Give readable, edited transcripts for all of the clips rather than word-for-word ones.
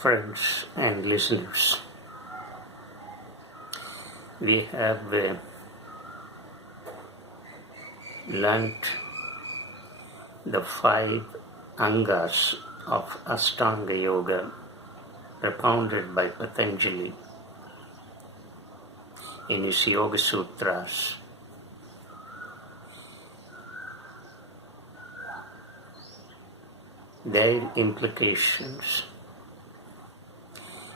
friends and listeners. We have learnt the 5 angas of Ashtanga Yoga propounded by Patanjali in his Yoga Sutras. Their implications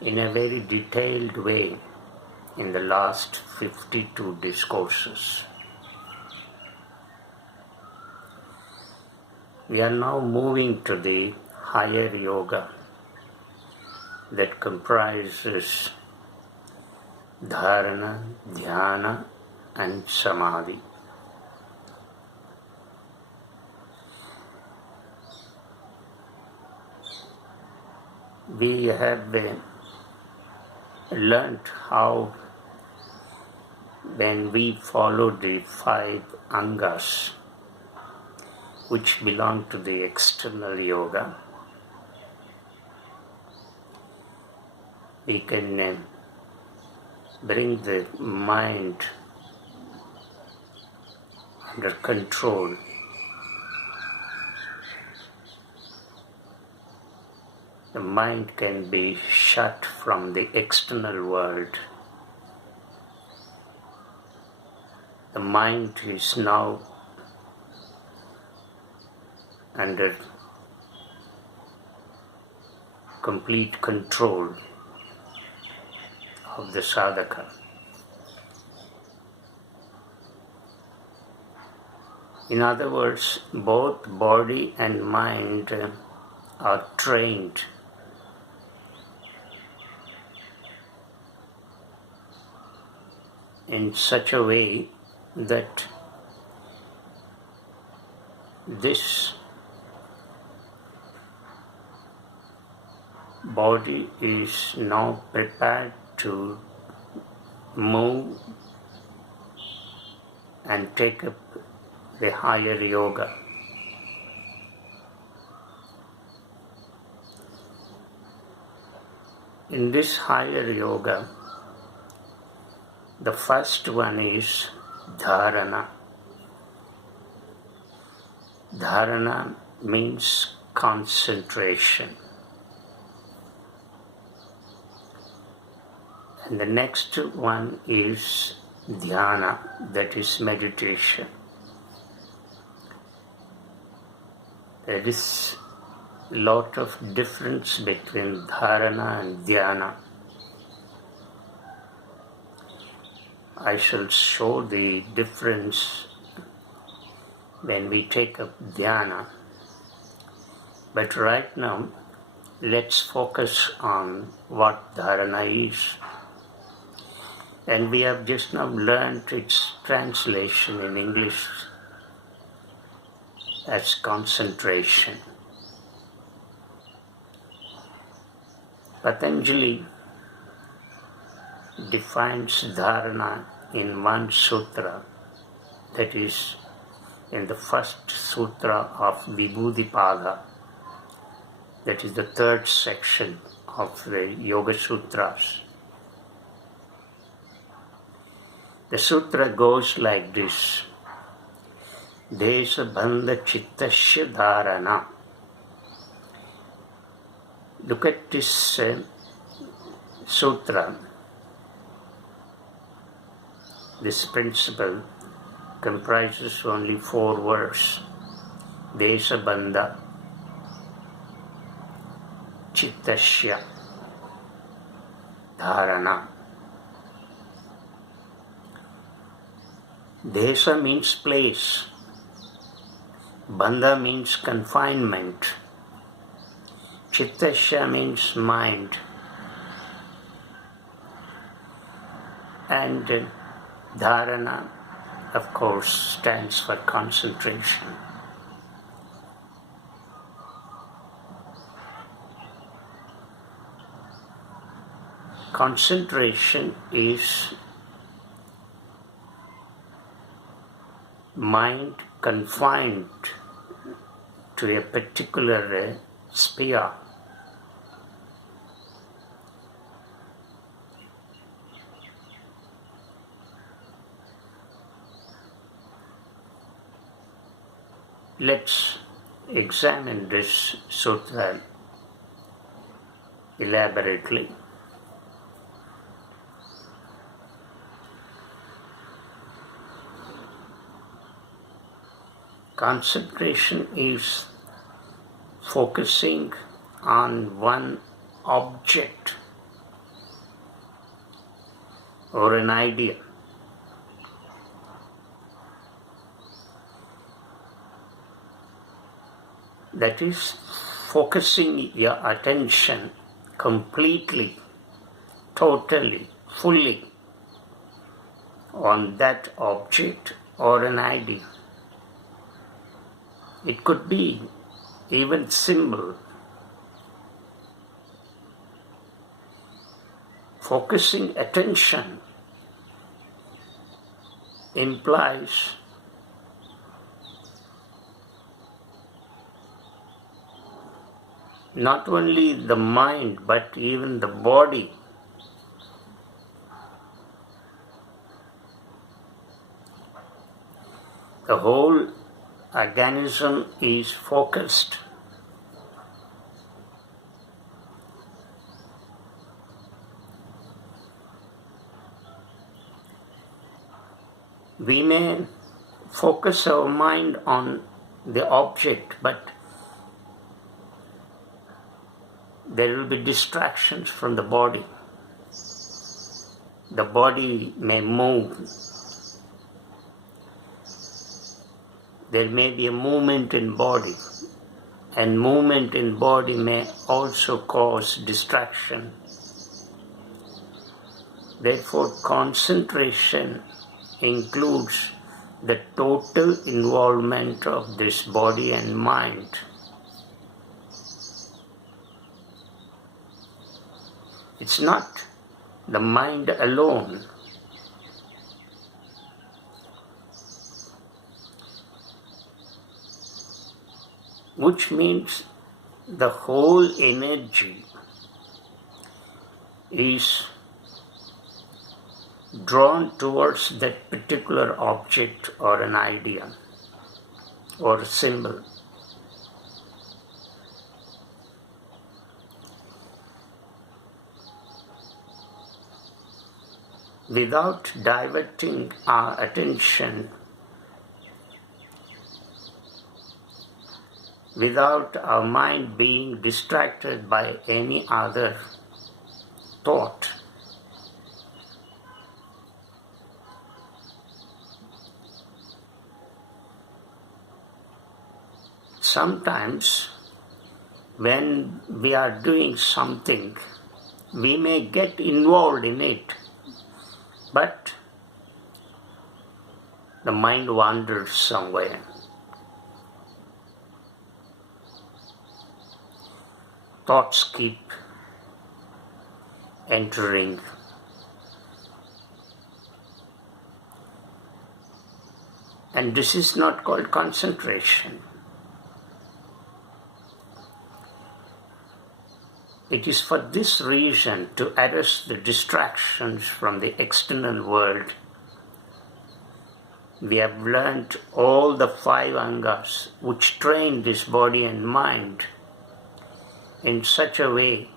in a very detailed way in the last 52 discourses. We are now moving to the higher yoga that comprises Dharana, Dhyana and Samadhi. We have learnt how when we follow the 5 angas which belong to the external yoga, we can bring the mind under control. The mind can be shut from the external world. The mind is now under complete control of the sadhaka. In other words, both body and mind are trained in such a way that this body is now prepared to move and take up the higher yoga. In this higher yoga, the first one is Dharana. Dharana means concentration. And the next one is Dhyana, that is meditation. There is a lot of difference between Dharana and Dhyana. I shall show the difference when we take up Dhyana. But right now, let's focus on what Dharana is. And we have just now learned its translation in English as concentration. Patanjali defines Dharana in one sutra, that is in the first sutra of Vibhudipada, that is the 3rd section of the Yoga Sutras. The sutra goes like this: Desha bandha chittasya dharana. Look at this sutra. This principle comprises only 4 words. Desha bandha chittasya dharana. Desha means place. Bandha means confinement. Chittasya means mind. And Dharana, of course, stands for concentration. Concentration is mind confined to a particular sphere. let's examine this sutra elaborately. Concentration is focusing on one object or an idea. That is, focusing your attention completely, totally, fully on that object or an idea. It could be even symbol. Focusing attention implies not only the mind but even the body. The whole organism is focused. We may focus our mind on the object, but there will be distractions from the body. The body may move. There may be a movement in body, and movement in body may also cause distraction. Therefore, concentration includes the total involvement of this body and mind. It's not the mind alone. Which means the whole energy is drawn towards that particular object or an idea or a symbol. Without diverting our attention, without our mind being distracted by any other thought, sometimes when we are doing something, we may get involved in it, but the mind wanders somewhere. Thoughts keep entering. And this is not called concentration. It is for this reason, to arrest the distractions from the external world, we have learnt all the 5 angas which train this body and mind in such a way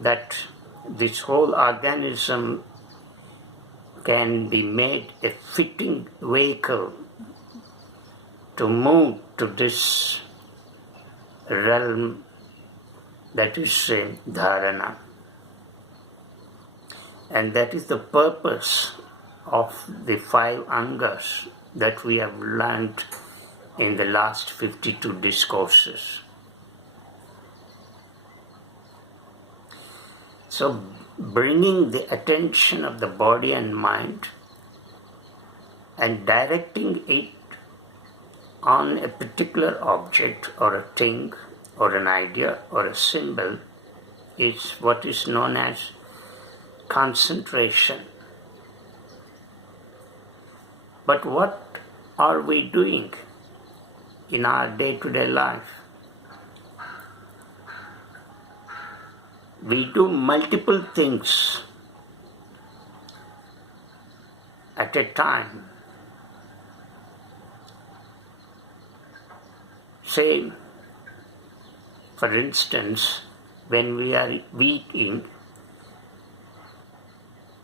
that this whole organism can be made a fitting vehicle to move to this realm that is Dharana. And that is the purpose of the 5 angas that we have learned in the last 52 discourses. So, bringing the attention of the body and mind and directing it on a particular object or a thing or an idea or a symbol is what is known as concentration. But what are we doing in our day-to-day life? We do multiple things at a time. say, for instance, when we are eating,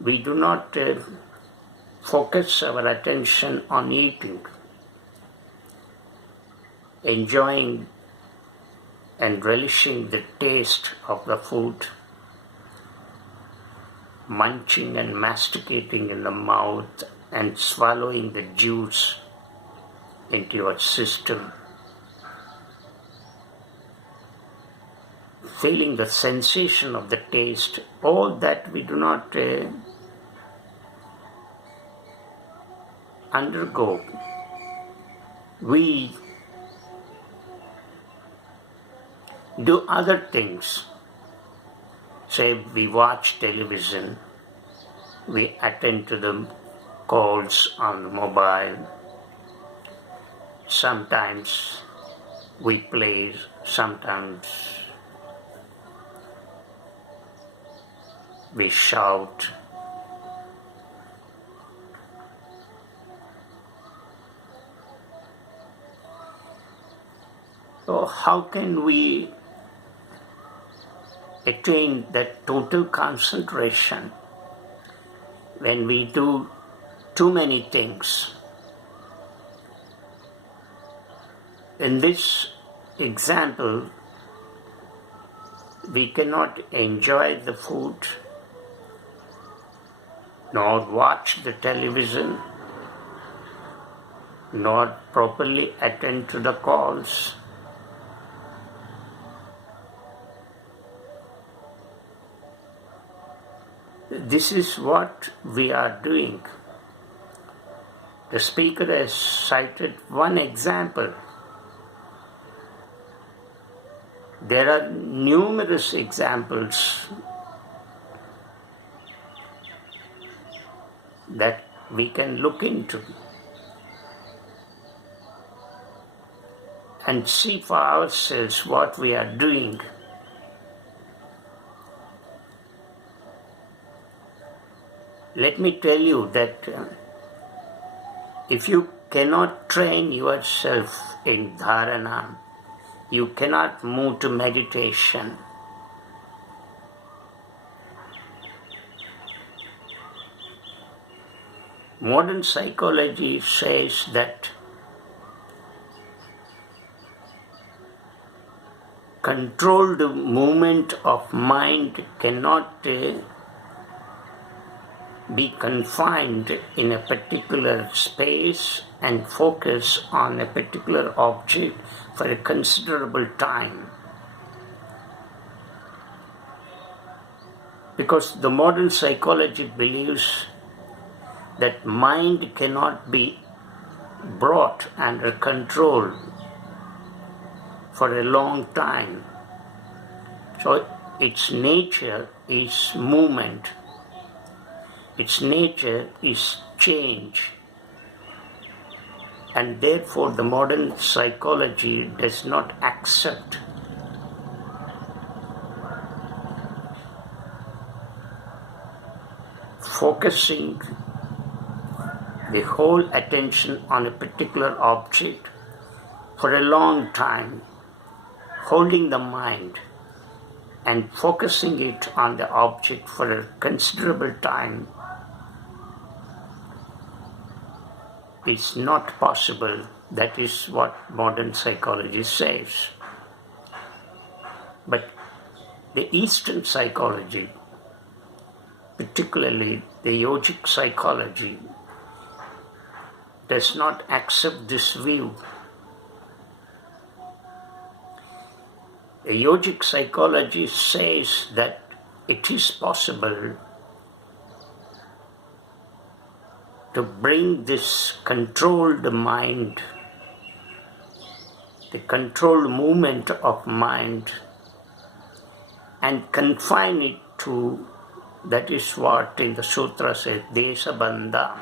we do not focus our attention on eating, enjoying and relishing the taste of the food, munching and masticating in the mouth and swallowing the juice into your system, feeling the sensation of the taste. All that we do not undergo. We do other things. Say we watch television, we attend to the calls on the mobile, sometimes we play, sometimes we shout. So how can we attain that total concentration when we do too many things? In this example, we cannot enjoy the food, nor watch the television, nor properly attend to the calls. This is what we are doing. The speaker has cited one example. There are numerous examples that we can look into and see for ourselves what we are doing. Let me tell you that if you cannot train yourself in Dharana, you cannot move to meditation. Modern psychology says that controlled movement of mind cannot be confined in a particular space and focus on a particular object for a considerable time. Because the modern psychology believes that mind cannot be brought under control for a long time. So its nature is movement. Its nature is change. And therefore the modern psychology does not accept focusing the whole attention on a particular object for a long time, holding the mind and focusing it on the object for a considerable time is not possible. That is what modern psychology says. But the Eastern psychology, particularly the yogic psychology, does not accept this view. The yogic psychology says that it is possible to bring this controlled mind, the controlled movement of mind, and confine it to, that is what in the sutra says, desha bandha.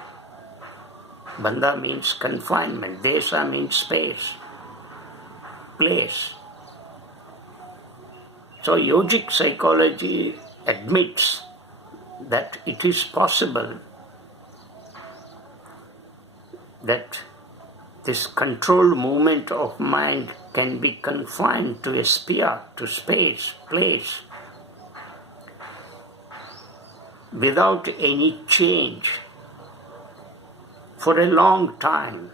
Bandha means confinement, desha means space, place. So yogic psychology admits that it is possible that this controlled movement of mind can be confined to a sphere, to space, place, without any change for a long time.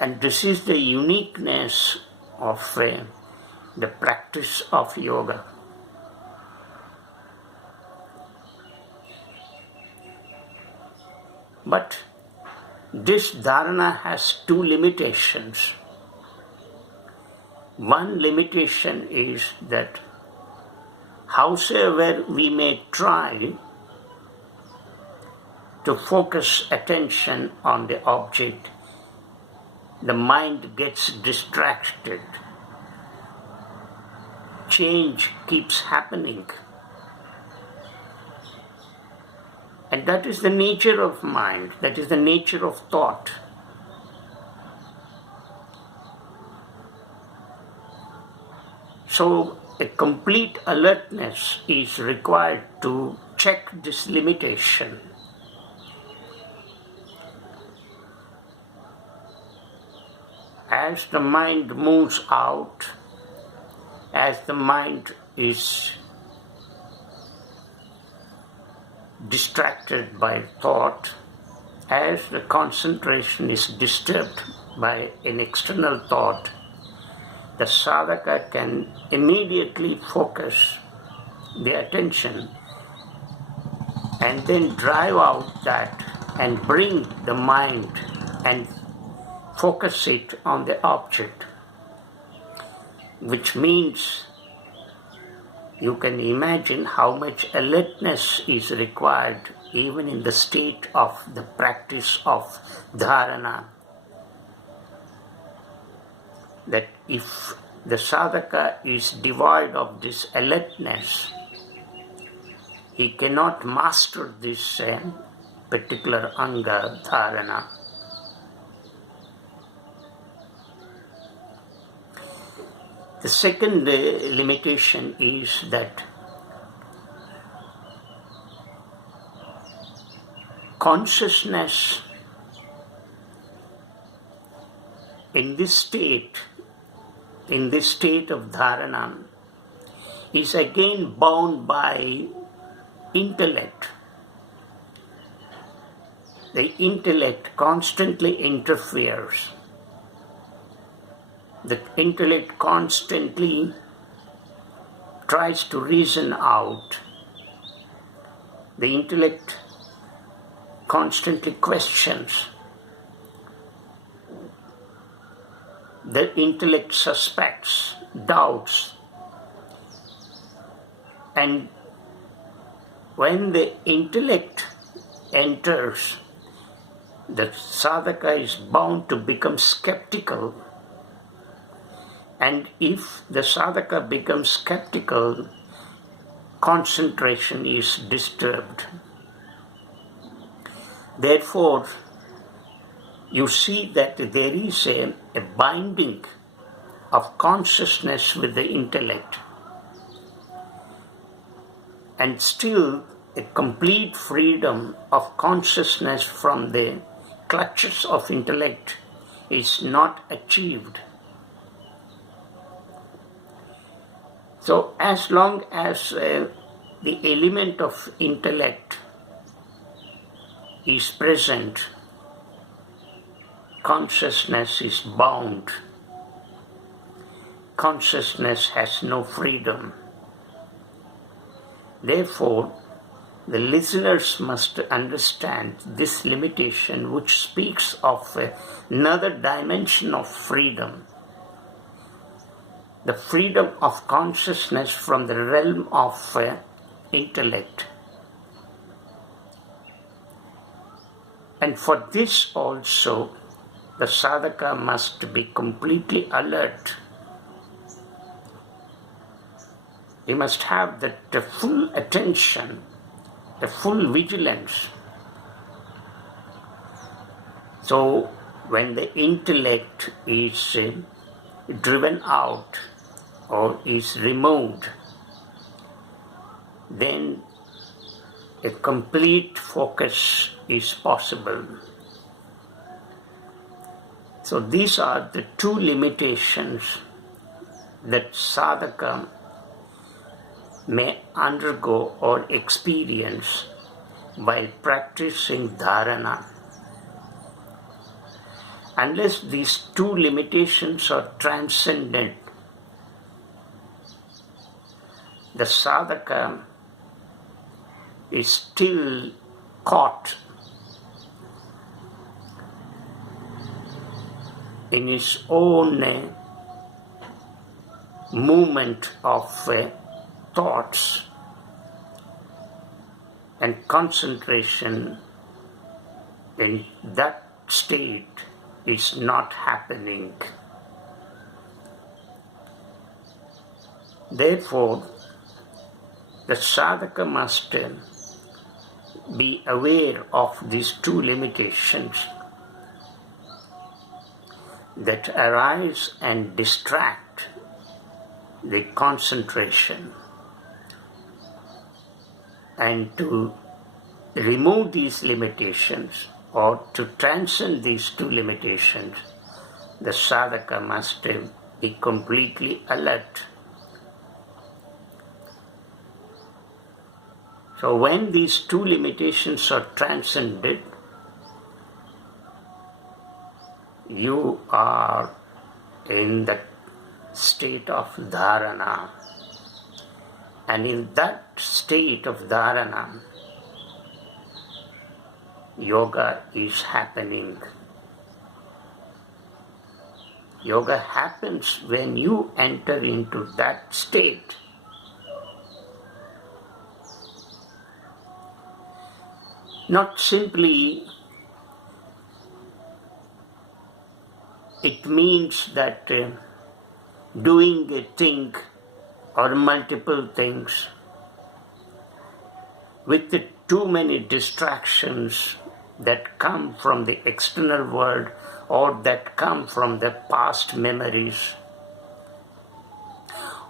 And this is the uniqueness of the practice of yoga. But this dharana has two limitations. One limitation is that howsoever we may try to focus attention on the object, the mind gets distracted. Change keeps happening. And that is the nature of mind, that is the nature of thought. So a complete alertness is required to check this limitation. As the mind moves out, as the mind is distracted by thought, as the concentration is disturbed by an external thought, the sadhaka can immediately focus the attention and then drive out that and bring the mind and focus it on the object, which means you can imagine how much alertness is required even in the state of the practice of dharana. That if the sadhaka is devoid of this alertness, he cannot master this particular anga dharana. The second limitation is that consciousness in this state of dharana is again bound by intellect. The intellect constantly interferes. The intellect constantly tries to reason out. The intellect constantly questions. The intellect suspects, doubts. And when the intellect enters, the sadhaka is bound to become skeptical. And if the sadhaka becomes skeptical, concentration is disturbed. Therefore, you see that there is a binding of consciousness with the intellect, and still a complete freedom of consciousness from the clutches of intellect is not achieved. So as long as the element of intellect is present, consciousness is bound. Consciousness has no freedom. Therefore, the listeners must understand this limitation, which speaks of another dimension of freedom. The freedom of consciousness from the realm of intellect. And for this also, the sadhaka must be completely alert. He must have the full attention, the full vigilance. So when the intellect is driven out or is removed, then a complete focus is possible. So these are the two limitations that sadhaka may undergo or experience while practicing dharana. Unless these two limitations are transcended, the sadhaka is still caught in his own movement of thoughts and concentration. In that state is not happening. Therefore, the sadhaka must be aware of these two limitations that arise and distract the concentration, and to remove these limitations or to transcend these two limitations, the sadhaka must be completely alert. So when these two limitations are transcended, you are in the state of dharana. And in that state of dharana, yoga is happening. Yoga happens when you enter into that state. Not simply it means that doing a thing or multiple things with too many distractions that come from the external world or that come from the past memories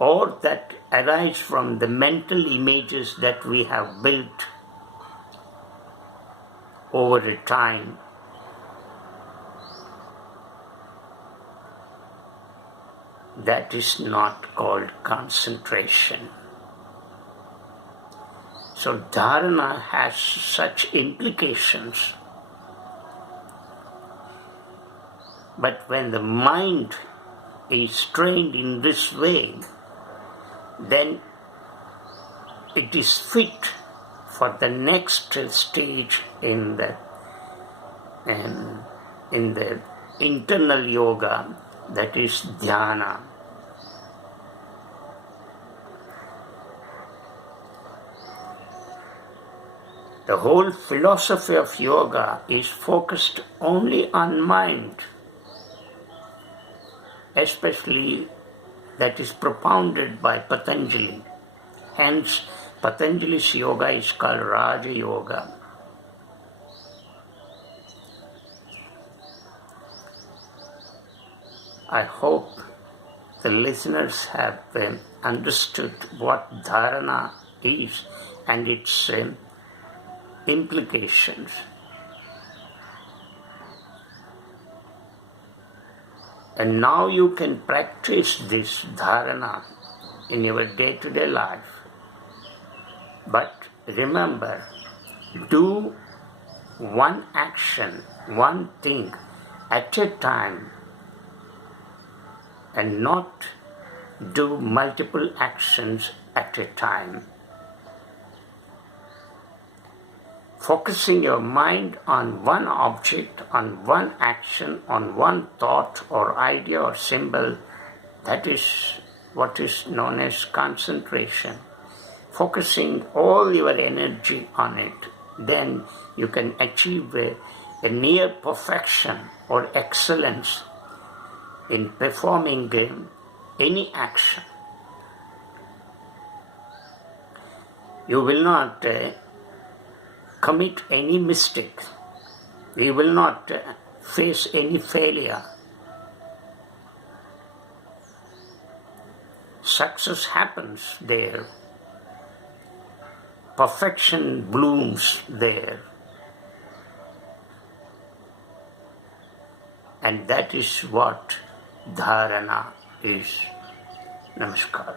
or that arise from the mental images that we have built over a time. That is not called concentration. So dharana has such implications. But when the mind is trained in this way, then it is fit for the next stage in the internal yoga, that is dhyana. The whole philosophy of yoga is focused only on mind, especially that is propounded by Patanjali. Hence, Patanjali's yoga is called Raja Yoga. I hope the listeners have understood what dharana is and its implications. And now you can practice this dharana in your day-to-day life. But remember, do one action, one thing at a time, and not do multiple actions at a time. Focusing your mind on one object, on one action, on one thought or idea or symbol, that is what is known as concentration. Focusing all your energy on it, then you can achieve a near perfection or excellence in performing any action. You will not commit any mistake. You will not face any failure. Success happens there. perfection blooms there. And that is what Dharana is. Namaskar.